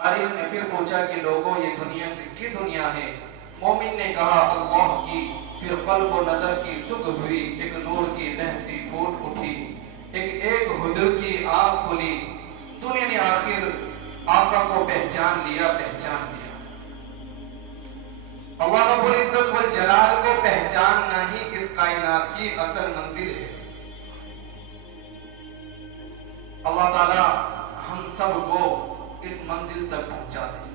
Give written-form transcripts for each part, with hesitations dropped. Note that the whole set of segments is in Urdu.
عارف نے پھر پوچھا کہ لوگوں یہ دنیا کس کی دنیا ہے؟ مومن نے کہا اللہ کی۔ پھر قلب و نظر کی سکھ ہوئی، ایک نور کی لہستی پھوٹ اٹھی، ایک حضور کی آنکھ کھلی، دنیا نے آخر آقا کو پہچان لیا۔ اللہ رب العزت والجلال کو پہچاننا ہی اس کائنات کی اصل منزل ہے۔ اللہ تعالی ہم سب کو اس منزل تک پہنچا دے۔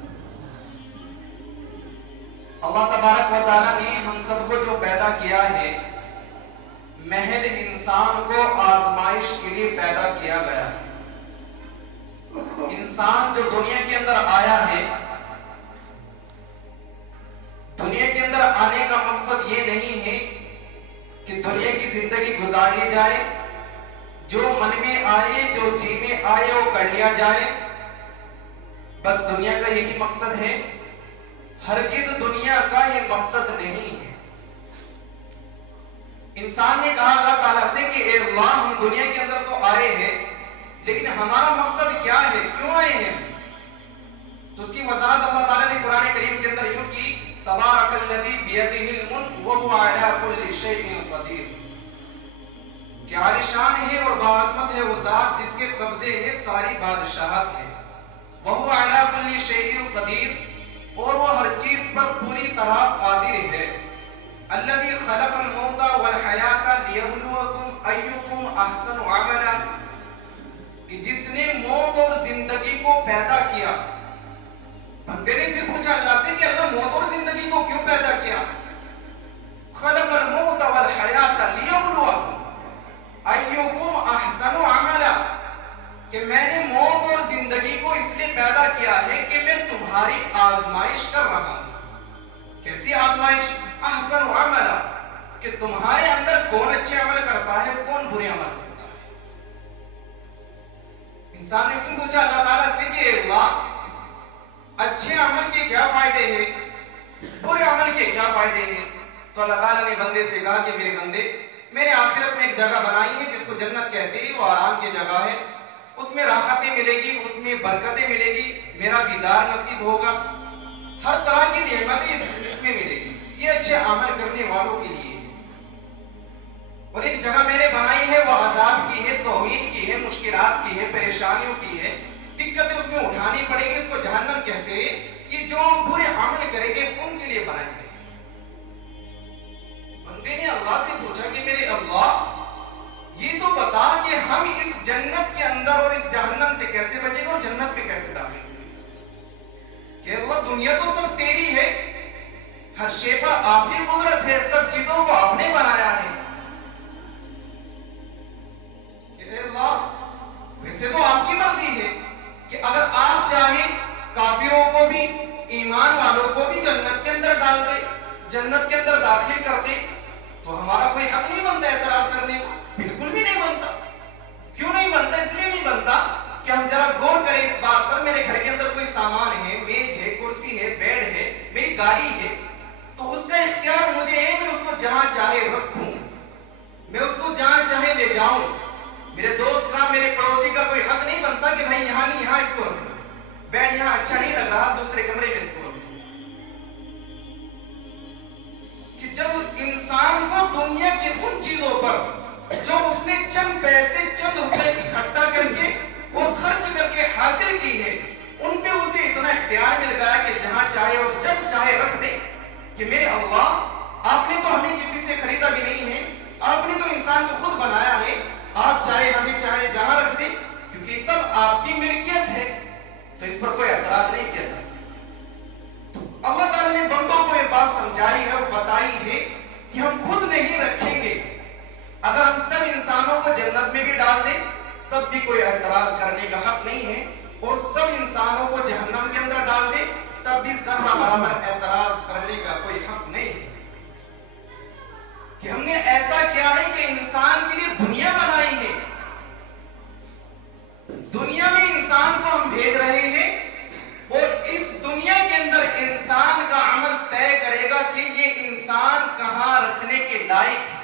اللہ تبارک و تعالیٰ نے ہم سب کو جو پیدا کیا ہے، محض انسان کو آزمائش کے لیے پیدا کیا گیا ہے۔ انسان جو دنیا کے اندر آیا ہے، دنیا کے اندر آنے کا مقصد یہ نہیں ہے کہ دنیا کی زندگی گزار لی جائے، جو من میں آئے، جو جی میں آئے وہ کر لیا جائے، بس دنیا کا یہی مقصد ہے؟ ہرگز دنیا کا یہ مقصد نہیں ہے۔ انسان نے کہا اللہ تعالیٰ سے کہ اے اللہ، ہم دنیا کے اندر تو آئے ہیں، لیکن ہمارا مقصد کیا ہے؟ کیوں آئے ہیں؟ تو اس کی وضاحت اللہ تعالیٰ نے قرآن کریم کے اندر یوں کی، تبارک الذی بیدہ الملک وہو علی کل شیء قدیر۔ کہ عالیشان ہے اور باعظمت ہے وہ ذات جس کے قبضے میں ساری بادشاہت ہے۔ وہو علی کل شیء قدیر، اور وہ ہر چیز پر پوری طرح قادر ہے۔ الذی خلق الموت والحیات لیبلوکم ایکم احسن عملا، کہ جس نے موت اور زندگی کو پیدا کیا۔ بندے نے پھر پوچھا اللہ سے کہ اللہ موت اور زندگی کو کیوں پیدا کیا؟ خلق الموت والحیات لیبلوکم ایکم احسن عملا، کہ میں نے موت اور زندگی کو اس لیے پیدا کیا ہے کہ میں تمہاری آزمائش کر رہا ہوں۔ کیسی آزمائش؟ احسن عملا، کہ تمہارے اندر کون اچھے عمل کرتا ہے، کون برے عمل کرتا ہے۔ انسان نے پھر پوچھا اللہ تعالیٰ سے کہ اللہ، اچھے عمل کے کیا فائدے ہیں، برے عمل کے کیا فائدے ہیں؟ تو اللہ تعالیٰ نے بندے سے کہا کہ میرے بندے، میں نے آخرت میں ایک جگہ بنائی ہے جس کو جنت کہتے ہیں، وہ آرام کی جگہ ہے، اس میں راحتیں ملے گی، اس میں برکتیں ملے گی، میرا دیدار نصیب ہوگا، ہر طرح کی نعمتیں اس میں ملے گی۔ یہ اچھے عمل کرنے والوں کے لیے ہے۔ اور ایک جگہ میں نے بنائی ہے، وہ عذاب کی ہے، توہین کی ہے، مشکلات کی ہے، پریشانیوں کی ہے، دقتیں اس میں اٹھانی پڑیں گی، اس کو جہنم کہتے ہیں۔ یہ جو برے عمل کریں گے ان کے لیے بنائے گئے۔ بندے نے اللہ سے پوچھا کہ میرے اللہ، یہ تو بتا کہ ہم اس جنت کے اندر اور اس جہنم سے کیسے بچیں گے اور جنت میں کیسے داخل ہوں گے؟ کہ اللہ دنیا تو سب تیری ہے، ہر شے پر آپ کی قدرت ہے، سب چیزوں کو آپ نے بنایا ہے۔ کہ اے اللہ، ویسے تو آپ کی مرضی ہے کہ اگر آپ چاہیں کافروں کو بھی، ایمان والوں کو بھی جنت کے اندر ڈال دے، جنت کے اندر داخل کر دے، تو ہمارا کوئی حق نہیں بنتا اعتراض کرنے کو؟ بالکل بھی نہیں بنتا۔ کیوں نہیں بنتا؟ اس لیے نہیں بنتا کہ ہم ذرا غور کریں اس بات پر، میرے گھر کے اندر کوئی سامان ہے، میز ہے، کرسی ہے، بیڈ ہے، میری گاڑی ہے، تو اس کا اختیار مجھے ہے، میں اس کو جہاں چاہے رکھوں، میں اس کو جہاں چاہے لے جاؤں۔ میرے دوست کا، میرے پڑوسی کا کوئی حق نہیں بنتا کہ بھائی یہاں نہیں، یہاں اس کو رکھو، بیڈ یہاں اچھا نہیں لگ رہا، دوسرے کمرے میں اس کو رکھو۔ کہ جب انسان کو دنیا کی ان چیزوں پر جو اس نے چند پیسے، چند روپے اکٹھا کر کے اور خرچ کر کے حاصل کی ہے، ان پہ اسے اتنا اختیار مل گیا کہ جہاں چاہے اور جب چاہے رکھ دے۔ کہ میرے اللہ، آپ نے تو ہمیں کسی سے خریدا بھی نہیں ہے، آپ نے تو انسان کو خود بنایا ہے، آپ چاہے ہمیں چاہے جہاں رکھ دیں، کیونکہ یہ سب آپ کی ملکیت ہے، تو اس پر کوئی اعتراض نہیں کیا جا سکتا۔ تو اللہ تعالیٰ نے بندوں کو یہ بات سمجھائی ہے اور بتائی ہے کہ ہم خود نہیں رکھیں گے۔ اگر ہم سب انسانوں کو جنت میں بھی ڈال دیں تب بھی کوئی اعتراض کرنے کا حق نہیں ہے، اور سب انسانوں کو جہنم کے اندر ڈال دیں تب بھی ذرہ برابر اعتراض کرنے کا کوئی حق نہیں ہے۔ کہ ہم نے ایسا کیا ہے کہ انسان کے لیے دنیا بنائی ہے، دنیا میں انسان کو ہم بھیج رہے ہیں، اور اس دنیا کے اندر انسان کا عمل طے کرے گا کہ یہ انسان کہاں رکھنے کے لائق ہے،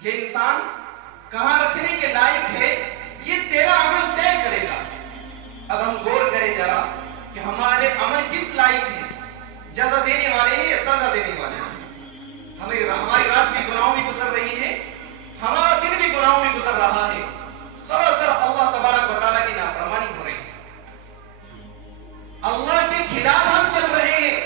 یہ انسان کہاں رکھنے کے لائق ہے، یہ تیرا عمل طے کرے گا۔ اب ہم غور کریں ہے ذرا کہ ہمارے عمل کس لائق ہے، جزا دینے والے ہیں یا سزا دینے والے ہیں؟ ہماری رات بھی گناہوں میں گزر رہی ہے، ہمارا دن بھی گناہوں میں گزر رہا ہے، سراسر اللہ تبارک و تعالیٰ کی نافرمانی ہو رہی ہے، اللہ کے خلاف ہم چل رہے ہیں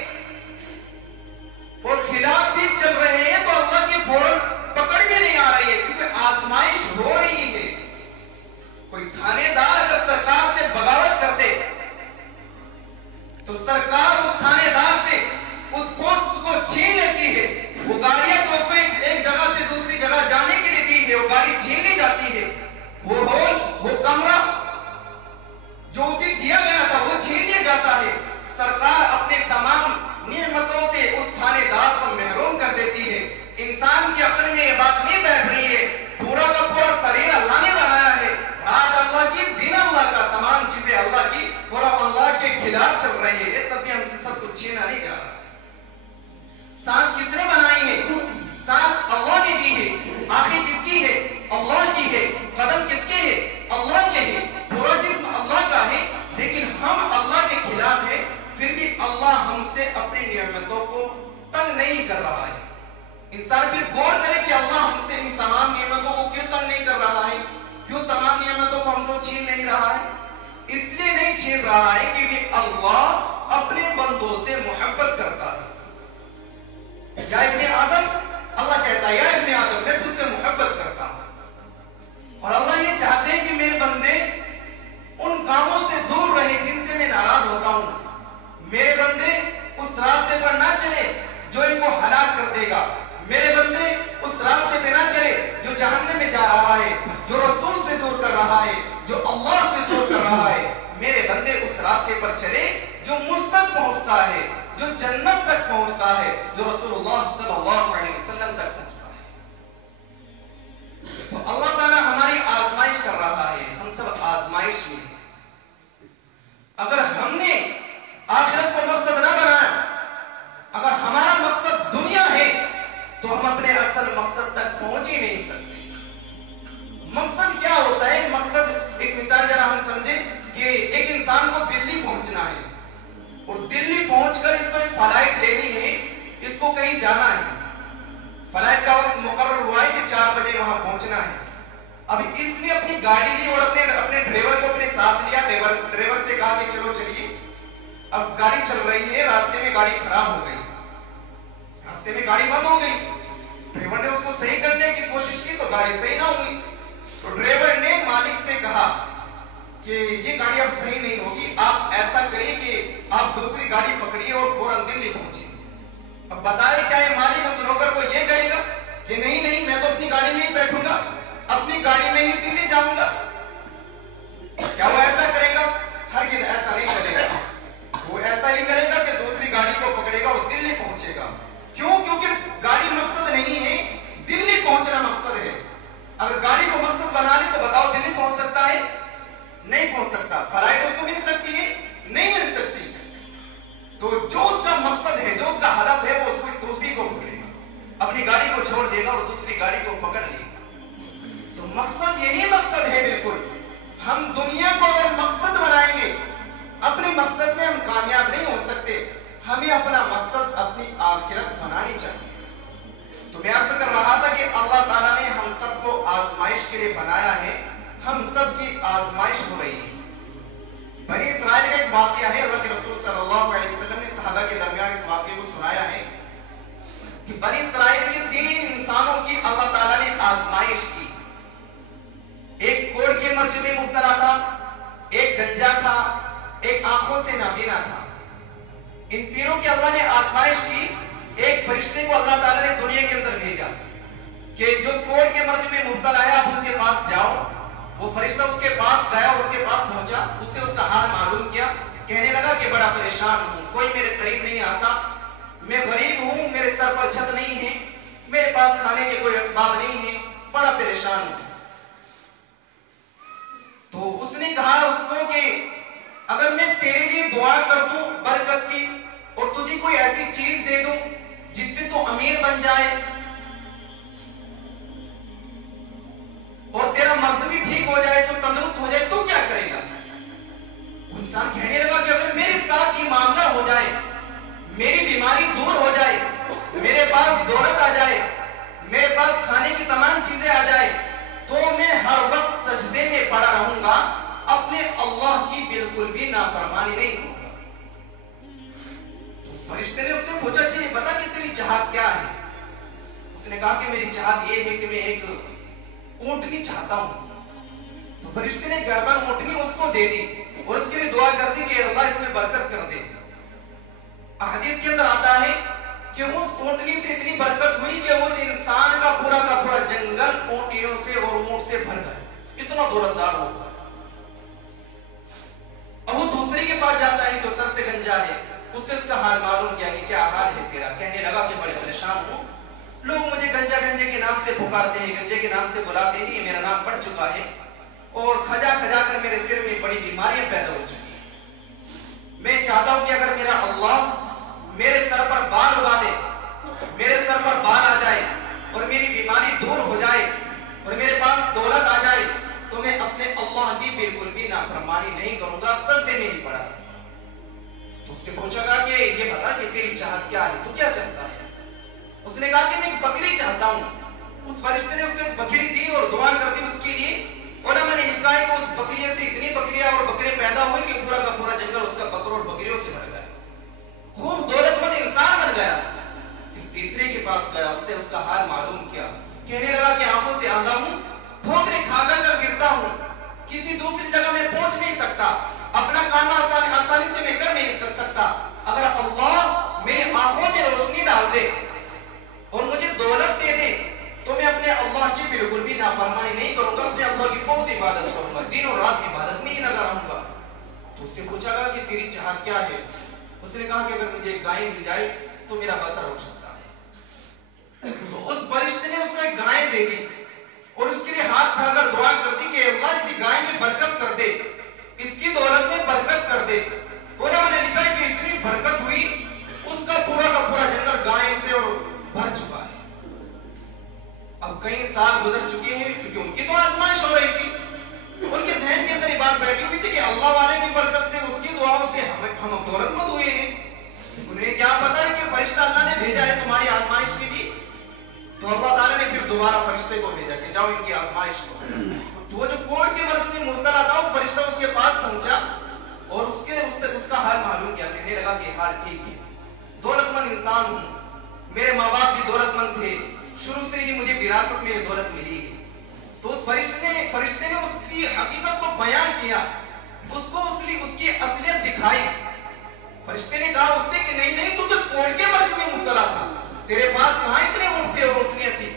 اور خلاف بھی چل رہے ہیں تو اللہ کی فوراً پکڑ بھی نہیں آ رہی ہے، کیونکہ آزمائش ہو رہی ہے۔ کوئی تھانے دار اگر سرکار سے بغاوت کرتے تو سرکار اس تھانے دار سے اس پوسٹ کو چھین لیتی ہے، وہ گاڑیاں تو اس کو ایک جگہ سے دوسری جگہ جانے کے لیے دی ہے، وہ گاڑی چھین لی جاتی ہے، وہ ہال، وہ کمرہ جو اسے دیا گیا تھا وہ چھین لیا جاتا ہے۔ سرکار اپنے تمام نعمتوں سے اس تھانے دار کو محروم کر دیتی ہے۔ انسان کی عقل میں یہ بات نہیں بیٹھ رہی ہے، پورا کا پورا شریر اللہ نے بنایا ہے، رات اللہ کی، دن اللہ کا، تمام چیزیں اللہ کی، اور ہم اللہ کے خلاف چل رہے ہیں، تب بھی ہم سے سب کچھ چھینا نہیں جا رہا۔ سانس کس نے بنائی ہے؟ سانس اللہ نے دی ہے، آنکھیں کس کی ہے؟ اللہ کی ہے، قدم کس کے ہے؟ اللہ کے ہے، پورا جسم اللہ کا ہے، لیکن ہم اللہ کے خلاف ہیں، پھر بھی اللہ ہم سے اپنی نعمتوں کو تنگ نہیں کر رہا ہے۔ انسان پھر غور کرے کہ اللہ ہم سے ان تمام نعمتوں کو کیوں تنگ نہیں کر رہا ہے، کیوں تمام نعمتوں کو ہم سے چھین نہیں رہا ہے؟ اس لیے نہیں چھین رہا ہے کہ اللہ اپنے بندوں سے محبت کرتا ہے۔ یا ابن آدم، اللہ کہتا ہے یا ابن آدم میں تجھ سے محبت کرتا ہوں، اور اللہ یہ چاہتے ہیں کہ میرے بندے ان کاموں سے دور رہے جن سے میں ناراض ہوتا ہوں، میرے بندے اس راستے پر نہ چلے جو ان کو ہلاک کر دے گا، میرے بندے اس راستے پہ نہ چلے جو جہنم میں جا رہا ہے، جو رسول سے دور کر رہا ہے، جو اللہ سے دور کر رہا ہے، میرے بندے اس راستے پر چلے جو مجھ تک پہنچتا ہے، جو جنت تک پہنچتا ہے، جو رسول اللہ صلی اللہ علیہ وسلم تک پہنچتا ہے۔ تو اللہ تعالیٰ ہماری آزمائش کر رہا ہے، ہم سب آزمائش میں ہیں۔ اگر ہم نے آخرت کو مقصد نہ بنایا، اگر ہمارا مقصد دنیا ہے تو ہم اپنے اصل مقصد تک پہنچ ہی نہیں سکتے۔ مقصد کیا ہوتا ہے؟ مقصد، ایک مثال ذرا ہم سمجھیں کہ ایک انسان کو دلی پہنچنا ہے، اور دلی پہنچ کر اس کو ایک فلائٹ لینی ہے، اس کو کہیں جانا ہے، فلائٹ کا وقت مقرر ہوا ہے کہ 4 بجے وہاں پہنچنا ہے۔ اب اس نے اپنی گاڑی لی اور اپنے ڈرائیور کو اپنے ساتھ لیا، ڈرائیور سے کہا کہ چلو چلیے۔ اب گاڑی چل رہی ہے، راستے میں گاڑی خراب ہو گئی، راستے میں گاڑی بند ہو گئی، ڈرائیور نے اس کو صحیح کرنے کی کوشش کی تو گاڑی صحیح نہ ہوئی، تو ڈرائیور نے مالک سے کہا کہ یہ گاڑی اب صحیح نہیں ہوگی، آپ ایسا کریے کہ آپ دوسری گاڑی پکڑیے اور فوراً دلی پہنچیے۔ اب بتائے کیا یہ مالک اس نوکر کو یہ کہے گا کہ نہیں نہیں میں تو اپنی گاڑی میں ہی بیٹھوں گا، اپنی گاڑی میں ہی دلی جاؤں گا؟ کیا وہ ایسا کرے گا؟ ہرگز ایسا نہیں کرے گا۔ وہ ایسا ہی کرے گا کہ دوسری گاڑی کو پکڑے گا اور دلی پہنچے گا۔ کیوں؟ کیونکہ گاڑی مقصد نہیں ہے، دلی پہنچنا مقصد ہے۔ اگر گاڑی کو مقصد بنا لے تو بتاؤ دلی پہنچ سکتا ہے؟ نہیں پہنچ سکتا۔ فلائٹ اس کو مل سکتی ہے؟ نہیں مل سکتی۔ تو جو اس کا مقصد ہے، جو اس کا ہدف ہے، وہ اس کو دوسری کو پکڑے گا، اپنی گاڑی کو چھوڑ دے گا اور دوسری گاڑی کو پکڑ لے گا۔ تو مقصد یہی مقصد ہے۔ بالکل ہم دنیا کو اگر مقصد بنائیں گے، اپنے مقصد میں ہم کامیاب نہیں ہو سکتے، ہمیں اپنا مقصد اپنی آخرت بنانی چاہیے۔ تو میں عرض کر رہا تھا کہ اللہ تعالیٰ نے ہم سب کو آزمائش کے لیے بنایا ہے، ہم سب کی آزمائش ہو رہی ہے۔ بنی اسرائیل کا ایک واقعہ ہے، اللہ کے رسول صلی اللہ علیہ وسلم نے صحابہ کے درمیان اس واقعے کو سنایا ہے کہ بنی اسرائیل کے 3 انسانوں کی اللہ تعالیٰ نے آزمائش کی۔ ایک کوڑ کے مرض میں مبتلا تھا، ایک گنجا تھا، ایک آنکھوں سے نابینا تھا۔ ان تینوں کی اللہ نے آزمائش کی۔ ایک فرشتے کو اللہ تعالیٰ نے دنیا کے اندر بھیجا کہ جو کوڑ کے مرض میں مبتلا ہے آپ اس کے پاس جاؤ۔ وہ فرشتہ اس کے پاس گیا اور اس کے پاس پہنچا، اس سے اس کا حال معلوم کیا، کہنے لگا کہ بڑا پریشان ہوں، کوئی میرے قریب نہیں آتا، میں غریب ہوں، میرے سر پر چھت نہیں ہے، میرے پاس کھانے کے کوئی اسباب نہیں ہے، بڑا پریشان ہوں۔ تو اس نے کہا اس کو کہ اگر میں تیرے لیے دعا کر دوں برکت کی اور تجھے کوئی ایسی چیز دے دوں جس سے تو امیر بن جائے اور تیرا مرض بھی ٹھیک ہو جائے، تو تندرست ہو جائے، تو کیا کرے گا؟ انسان کہنے لگا معاملہ ہو جائے، میری بیماری دور ہو جائے، میرے پاس دولت آ جائے، میرے پاس کھانے کی تمام چیزیں آ جائے، تو میں ہر وقت سجدے میں پڑا رہوں گا، اپنے اللہ کی بالکل بھی نافرمانی نہیں کروں گا۔ تو اس فرشتے نے اس سے پوچھا چاہیے بتا کہ تیری چاہت کیا ہے؟ اس نے کہا کہ میری چاہت یہ ہے کہ میں ایک اونٹنی چاہتا ہوں۔ تو فرشتے نے گردن اونٹنی اس کو دے دی اور اس کے لیے دعا کر دی کہ اللہ اس میں برکت کر دے۔ حدیث کے اندر آتا ہے کہ اس اونٹنی سے اتنی برکت ہوئی کہ اس انسان کا پورا جنگل اونٹیوں سے اور اونٹ سے بھر گیا، اتنا دولتدار ہو گیا۔ اب وہ دوسرے کے پاس جاتا ہے جو سر سے گنجا ہے، اس سے اس کا حال معلوم کیا کہ کیا حال ہے تیرا؟ کہنے لگا کہ بڑے پریشان ہوں، لوگ مجھے گنجا گنجے کے نام سے پکارتے ہیں، گنجے کے نام سے بلاتے ہیں، یہ میرا نام پڑ چکا ہے اور کھجا کر میرے سر میں بڑی بیماریاں پیدا ہو چکی ہیں۔ میں چاہتا ہوں کہ اگر میرا اللہ میرے سر پر بال اگا دے، میرے سر پر بال آ جائے اور میری بیماری دور ہو جائے اور میرے پاس دولت آ جائے تو میں اپنے اللہ کی بالکل بھی نافرمانی نہیں کروں گا، سجدے میں ہی پڑا۔ تو اس سے پوچھا گا کہ یہ بتا کہ تیری چاہت کیا ہے، تو کیا چاہتا ہے؟ اس نے کہا کہ میں بکری چاہتا ہوں۔ اس فرشتے نے اس کو بکری دی اور دعا کر دی اس کے لیے۔ علماء نے لکھا ہے کہ اس بکری سے اتنی بکریاں اور بکرے پیدا ہوئے کہ پورا کا پورا جنگل اس کا بکروں اور بکریوں سے بھر گیا، خوب دولت مند انسان بن گیا۔ پھر تیسرے کے پاس گیا، اس سے اس کا حال معلوم کیا، کہنے لگا کہ آنکھوں سے اندھا ہوں، ٹھوکریں کھا کر گرتا ہوں، کسی دوسری جگہ میں پہنچ نہیں سکتا، اپنا کام آسانی سے میں کر نہیں سکتا۔ اگر اللہ میری آنکھوں میں روشنی ڈال دے اور مجھے دولت دے دے تو میں اپنے اللہ کی بالکل بھی نافرمانی نہیں کروں گا، اپنے اللہ کی بہت عبادت کروں گا، دن اور رات عبادت میں ہی لگا رہوں گا۔ تو اس سے پوچھا گا کہ تیری چاہت کیا ہے؟ اس نے کہا کہ اگر مجھے گائے مل جائے تو میرا بسر ہو سکتا ہے۔ تو اس فرشتے نے اس کو ایک گائے دے دی اور اس کے لیے ہاتھ اٹھا کر دعا کر دی کہ اللہ اس کی گائے میں برکت کر دے، اس کی دولت میں برکت کر دے۔ علماء نے لکھا ہے کہ اتنی برکت ہوئی اس کا پورا جنگل گائے سے اور بھر چکا ہے۔ اب کئی سال گزر چکے ہیں کیونکہ ان کی تو آزمائش ہو رہی تھی، ان کے ذہن کے اندر یہ بات بیٹھی ہوئی تھی کہ اللہ والے کی برکت سے، اس کی دعاؤں سے ہم دولت مند ہوئے ہیں۔ انہیں کیا پتا ہے کہ فرشتہ اللہ نے بھیجا ہے تمہاری آزمائش کے لیے؟ تو اللہ تعالیٰ نے پھر دوبارہ فرشتے کو بھیجا کہ جاؤ ان کی آزمائش کو۔ تو وہ جو کوڑ کے مرض میں مبتلا تھا وہ فرشتہ اس کے پاس پہنچا اور اس کا حال معلوم کیا، کہنے لگا کہ حال ٹھیک ہے، دولت مند انسان ہوں، میرے ماں باپ بھی دولت مند تھے، شروع سے ہی مجھے وراثت میں دولت ملی ہے۔ تو اس فرشتے نے اس کی حقیقت کو بیان کیا، اس کو اس کی اصلیت دکھائی۔ فرشتے نے کہا اس سے کہ نہیں تو کوڑ کے مرض میں مبتلا تھا، تیرے پاس کہاں اتنے اونٹ تھے اور اونٹنیاں تھی،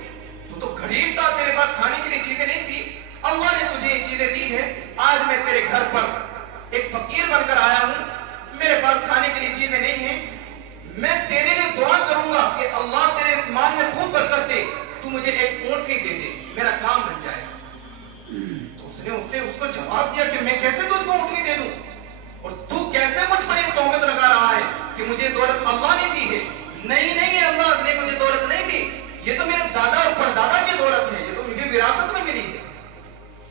تو غریب تھا، تیرے پاس کھانے کے لیے چیزیں نہیں تھی، اللہ نے تجھے یہ چیزیں دی ہے۔ آج میں تیرے گھر پر ایک فقیر بن کر آیا ہوں، میرے پاس کھانے کے لیے چیزیں نہیں ہیں، میں تیرے لیے دعا کروں گا کہ اللہ تیرے اس مال میں خوب برکت دے، تو مجھے ایک اونٹنی دے دے، میرا کام بن جائے۔ تو اس نے اس کو جواب دیا کہ میں کیسے تجھ کو اونٹنی دے دوں اور تو کیسے مجھ پر یہ تہمت لگا رہا ہے کہ مجھے دولت اللہ نے دی ہے؟ نہیں اللہ نے مجھے دولت نہیں دی، یہ تو میرے دادا اور پردادا کی دولت ہے، یہ تو مجھے وراثت میں ملی ہے۔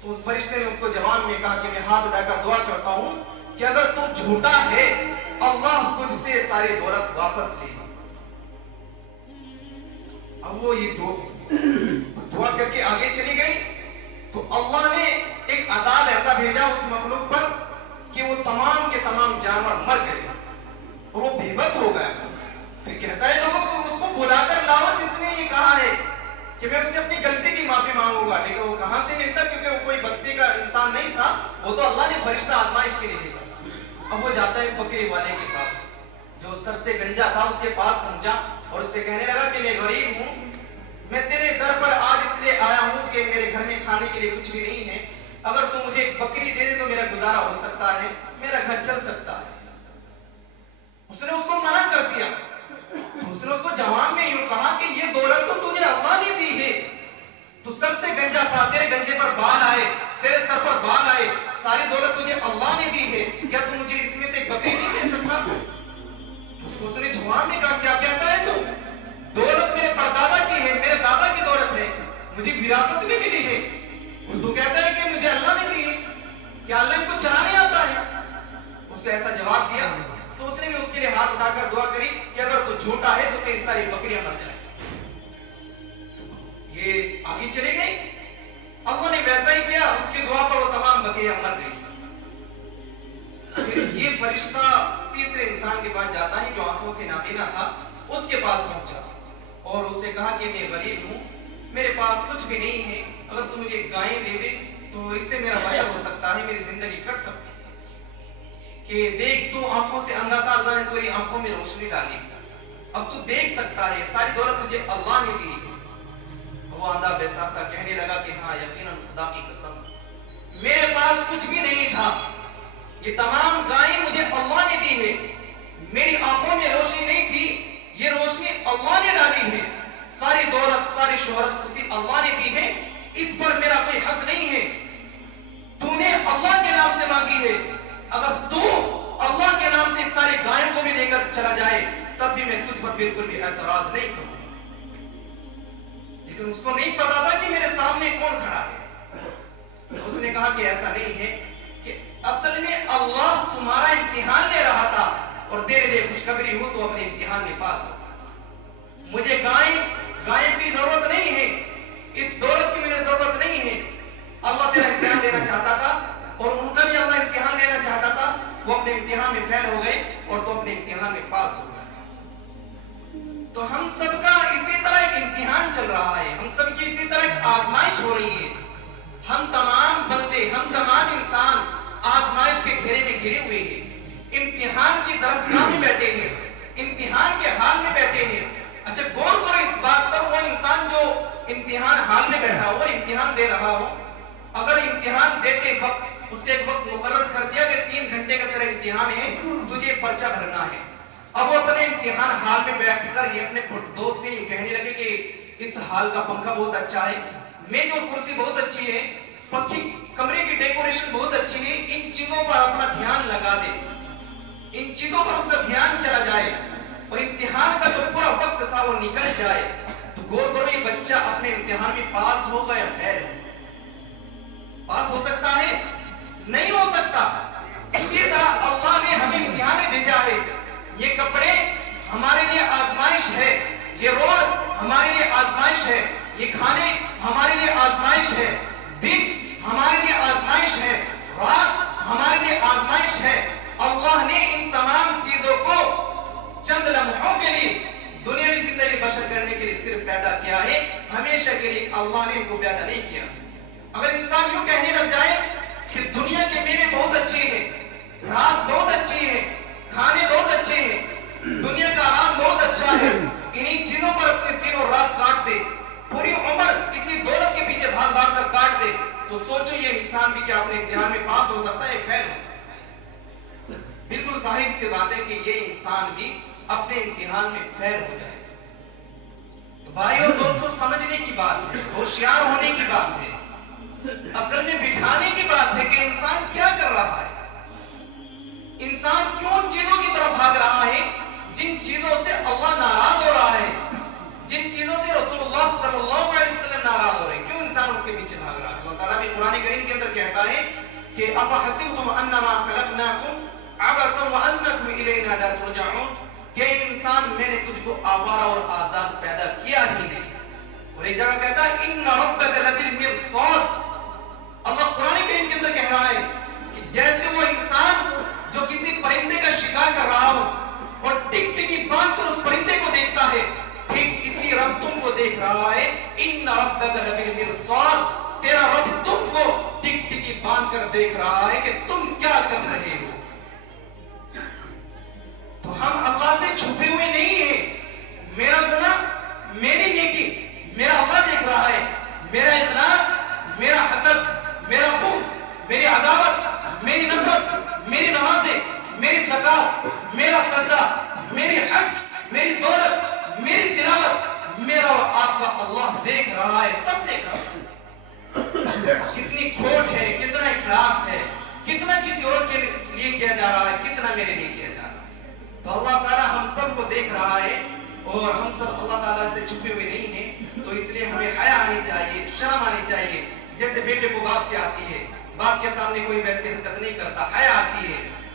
تو اس فرشتے نے اس کو جواب میں کہا کہ میں ہاتھ اٹھا کر دعا کرتا ہوں کہ اگر تو جھوٹا ہے اللہ تجھ سے ساری دولت واپس لے۔ اب وہ یہ دعا کر کے آگے چلی گئی تو اللہ نے ایک عذاب ایسا بھیجا اس مخلوق پر کہ وہ تمام کے تمام جانور مر گئے اور وہ بے بس ہو گیا۔ پھر کہتا ہے لوگوں کو اس کو بلا کر لاؤ جس نے یہ کہا ہے کہ میں اس سے اپنی غلطی کی معافی مانگوں گا، لیکن وہ کہاں سے ملتا کیونکہ وہ کوئی بستی کا انسان نہیں تھا، وہ تو اللہ نے فرشتہ آزمائش کے لیے بھیجا تھا۔ اب وہ جاتا ہے بکری والے کے پاس جو سر سے گنجا تھا، اس کے پاس پہنچا اور اس سے کہنے لگا کہ میں غریب ہوں، میں تیرے در پر آج اس لیے آیا ہوں کہ میرے گھر میں کھانے کے لیے کچھ بھی نہیں ہے، اگر تو مجھے ایک بکری دے دے تو میرا گزارا ہو سکتا ہے، میرا گھر چل سکتا ہے۔ اس نے اس کو منع کر دیا۔ اس نے اس کو جواب میں یوں کہا کہ یہ دولت تو تجھے اللہ نے دی ہے، تو سر سے گنجا تھا، تیرے گنجے پر بال آئے، تیرے سر پر بال آئے، ساری دولت تجھے اللہ نے دی ہے، کیا تو مجھے اس میں سے ایک بکری نہیں دے سکتا؟ اس نے جواب میں کہا کیا کہتا ہے تو؟ دولت میرے پردادا کی ہے، میرے دادا کی دولت ہے، مجھے وراثت میں ملی ہے، اور تو کہتا ہے کہ مجھے اللہ نے دی ہے، کیا اللہ کو چلانے آتا ہے؟ اس نے ایسا جواب دیا تو اس نے بھی اس کے لیے ہاتھ اٹھا کر دعا کری کہ اگر تو جھوٹا ہے تو تیری ساری بکریاں مر جائیں. یہ آگے چلے گئی. اللہ نے ویسا ہی کیا, اس کی دعا پر وہ تمام بکریاں مر گئی. پھر یہ فرشتہ تیسرے انسان کے پاس جاتا ہے جو آنکھوں سے نابینا تھا, اس کے پاس پہنچا اور اس سے کہا کہ میں غریب ہوں, میرے پاس کچھ بھی نہیں ہے, اگر تم مجھے گائیں دے دے تو اس سے میرا بشر ہو سکتا ہے, میری زندگی کٹ سکتی ہے. کہ دیکھ تو آنکھوں سے اندھا تھا, اللہ نے تیری آنکھوں میں روشنی ڈالی, اب تو دیکھ سکتا ہے, ساری دولت تجھے اللہ نے دی. وہ اندھا بے ساختہ کہنے لگا کہ ہاں یقیناً خدا کی قسم میرے پاس کچھ بھی نہیں تھا, یہ تمام گائیں مجھے اللہ نے دی ہے, میری آنکھوں میں روشنی نہیں تھی, یہ روشنی اللہ نے ڈالی ہے, ساری دولت ساری شہرت اسی اللہ نے دی ہے, اس پر میرا کوئی حق نہیں ہے. تو نے اللہ کے نام سے مانگی ہے, اگر تو اللہ کے نام سے اس ساری گائیں کو بھی لے کر چلا جائے تب بھی میں تجھ پر بالکل بھی اعتراض نہیں کروں. لیکن اس کو نہیں پتا تھا کہ میرے سامنے کون کھڑا ہے. اس نے کہا کہ ایسا نہیں ہے, کہ اصل میں اللہ تمہارا امتحان لے رہا تھا اور تیرے لیے خوشخبری ہو تو اپنے امتحان میں پاس ہوگا. مجھے گائیں کی ضرورت نہیں ہے, اس دولت کی مجھے ضرورت نہیں ہے. اللہ تیرا امتحان لینا چاہتا تھا اور ان کا بھی اللہ امتحان لینا چاہتا تھا, وہ اپنے امتحان میں فیل ہو گئے اور تو اپنے امتحان میں پاس ہو گئے. تو ہم سب کا اسی طرح ایک امتحان چل رہا ہے, ہم سب کی اسی طرح ایک آزمائش ہو رہی ہے. ہم تمام بندے, ہم تمام انسان آزمائش کے گھیرے میں گھرے ہوئے ہیں, امتحان کی درسگاہ میں بیٹھے ہیں, امتحان کے حال میں بیٹھے ہیں. اچھا غور کرو اس بات پر, وہ انسان جو امتحان حال میں بیٹھا ہو اور امتحان دے رہا ہو, اگر امتحان دیتے وقت اس کے ایک وقت مقرر کر دیا کہ 3 گھنٹے کا تیرا امتحان ہے, تجھے پرچہ بھرنا ہے, اب وہ اپنے امتحان حال میں بیٹھ کر یہ اپنے دوست سے کہنے لگے کہ اس حال کا پنکھا بہت اچھا ہے, میز اور کرسی بہت اچھی ہے, پنکھی کمرے کی ڈیکوریشن بہت اچھی ہے, ان چیزوں پر اپنا دھیان لگا دے, ان چیزوں پر اس کا دھیان چلا جائے اور امتحان کا جو پورا وقت تھا وہ نکل جائے. تو غور کرو, یہ بچہ اپنے امتحان میں پاس ہوگا یا فیل ہوگا؟ پاس ہو سکتا ہے؟ نہیں ہو سکتا. اسی طرح اللہ نے ہمیں امتحان میں بھیجا ہے. یہ کپڑے ہمارے لیے آزمائش ہے, یہ روڈ ہمارے لیے آزمائش ہے, یہ کھانے ہمارے لیے آزمائش ہے, دن ہمارے لیے آزمائش ہے, رات ہمارے لیے آزمائش ہے. اللہ نے ان تمام چیزوں کو چند لمحوں کے لیے دنیاوی زندگی بشر کرنے کے لیے صرف پیدا کیا ہے, ہمیشہ کے لیے اللہ نے ان کو پیدا نہیں کیا. اگر انسان یوں کہنے لگ جائے کہ دنیا کے میوے بہت اچھے ہیں, رات بہت اچھی ہے, کھانے بہت اچھے ہیں, دنیا کا آرام بہت اچھا ہے, انہی چیزوں پر اپنے دن اور رات کاٹ دے, پوری عمر اسی دولت کے پیچھے بھاگ بھاگ کر کاٹ دے, تو سوچو یہ انسان بھی کیا اپنے امتحان میں پاس ہو سکتا ہے, فیل ہو سکتا ہے؟ بالکل ظاہر سی بات ہے کہ یہ انسان بھی اپنے امتحان میں فیل ہو جائے. تو بھائی اور دوستوں, سمجھنے کی بات ہے, ہوشیار ہونے کی بات ہے, عقل میں بٹھانے کی بات ہے کہ انسان کیا کر رہا ہے, انسان کیوں ان چیزوں کی طرف بھاگ رہا ہے جن چیزوں سے اللہ ناراض ہو رہا ہے, جن چیزوں سے رسول اللہ صلی اللہ علیہ وسلم ناراض ہو رہے ہیں, کیوں انسان اس کے پیچھے بھاگ رہا ہے؟ اللہ تعالیٰ بھی قرآن کریم کے اندر کہتا ہے کہ افحسبتم انما خلقناکم عبثا وانکم الینا لا ترجعون, کہ انسان میں نے تجھ کو آوارہ اور آزاد پیدا کیا ہی نہیں. اور ایک جگہ کہتا ہے ان ربک لبالمرصاد, اللہ قرآن کریم کے اندر کہہ رہا ہے کہ جیسے وہ انسان جو کسی پرندے کا شکار کر رہا ہو اور ٹک ٹکی باندھ کر اس پرندے کو دیکھتا ہے, ٹھیک اسی رب تم کو دیکھ رہا ہے. ان ربک لبالمرصاد, تیرا رب تم کو ٹک ٹکی باندھ کر دیکھ رہا ہے کہ تم کیا کر رہے ہو. تو ہم اللہ سے چھپے ہوئے نہیں ہیں. میرا گناہ, میری نیکی, میرا اللہ دیکھ رہا ہے. میرا اخلاص, میرا حسد, میرا بغض, میری عداوت, میری نفرت, میری نمازیں, میری زکات, میرا سجدہ, میری حج, میری دولت, میری تلاوت, میرا اور آپ کا اللہ دیکھ رہا ہے, سب دیکھ رہا ہے. کتنی کھوٹ ہے, کتنا اخلاص ہے, کتنا کسی اور کے لیے کیا جا رہا ہے, کتنا میرے لیے کیا جا رہا ہے. تو اللہ تعالیٰ ہم سب کو دیکھ رہا ہے اور ہم سب اللہ تعالیٰ سے چھپے ہوئے نہیں ہیں. تو اس لیے ہمیں حیا آنی چاہیے, شرم آنی چاہیے. جیسے بیٹے کو باپ سے آتی ہے, باپ کے سامنے کوئی ویسی حرکت نہیں کرتا, حیا آتی ہے.